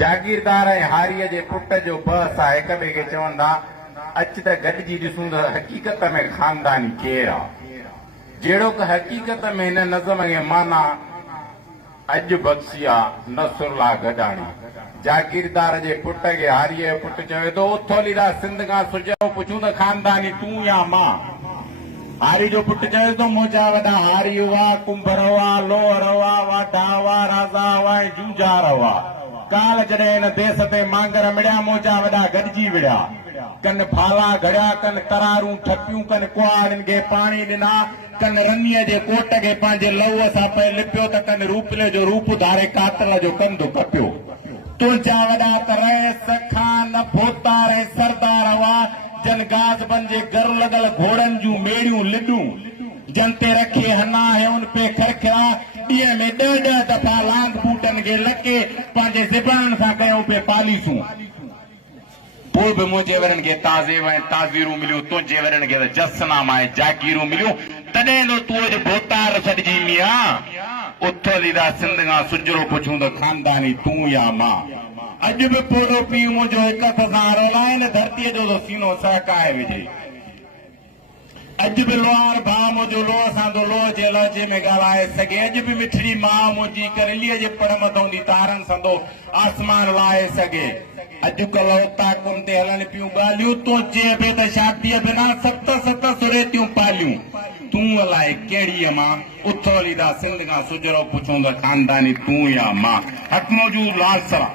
जागीरदार ऐं हारीअ जे पुट जो बस आहे हिक ॿिए खे चवंदा अच त गॾिजी ॾिसूं त हक़ीक़त में ख़ानदानी केरु आहे। जहिड़ो कि हक़ीक़त में हिन नज़म खे माना अॼु बख़्शी आहे नसरुल्लाह गॾाणी। जागीरदार जे पुट खे हारीअ जो पुटु चवे थो उथोलीदा सिंध खां सुजो पुछूं त ख़ानदानी तूं या मां। हारी जो पुटु चवे थो मोजा वॾा हारी हुआ, कुंभर हुआ, लोहर हुआ, वाढा हुआ, राजा हुआ ऐं जूझार हुआ। काल जॾहिं हिन देस ते मांगर मिड़िया मोजा वॾा गॾिजी विड़िया। कन भाला घड़िया, कन तरारूं ठपियूं, कन कुआड़ियुनि खे पाणी ॾिना, कन रनीअ जे कोट खे पंहिंजे लहूअ सां पे लिपियो त कन रूपले जो रूप धारे कातल जो कंधु कपियो। तुंहिंजा वॾा त रईस खान भोतार ऐं सरदार हुआ, जन गाज़बन जे घर लॻल घोड़नि जूं मेड़ियूं लिॾूं, जन ते रखे हना हुन पे खरखिरा, ॾींहं में 10 दफ़ा लांग बूटनि खे लके पंहिंजे ज़बान सां कयूं पे पालीसूं। पोइ बि मुंहिंजे वरनि खे ताज़ेब ऐं ताज़ीरूं मिलियूं, तुंहिंजे वरनि खे त जसनामा ऐं जागीरूं मिलियूं। तॾहिं तो तूं अॼु भोतार सॾिजी मियां। उथोलीदा सिंध खां सुजरो पुछूं त ख़ानदानी तूं या मां। अॼु बि पोलो पीउ मुंहिंजो हिक हथ सां रोलाए न धरतीअ जो सीनो सहकाए विझे। अॼु बि लोहार भाउ मुंहिंजो लोह सां तो लोह जे लहजे में ॻाल्हाए सघे। अॼु बि मिठड़ी माउ मुंहिंजी करेलीअ जे पड़ मथौंदी तारनि सां तो आसमान लाहे सघे। अॼुकल्ह उता कुम ते हलनि पियूं ॻाल्हियूं, तुंहिंजे बि त शादीअ बिना 7 सुरेतियूं पालियूं। तूं अलाए कहिड़ीअ मां। उथोलीदा सिंध खां सुजरो पुछूं त ख़ानदानी तूं या मां। हक मौजूद लाल सरा।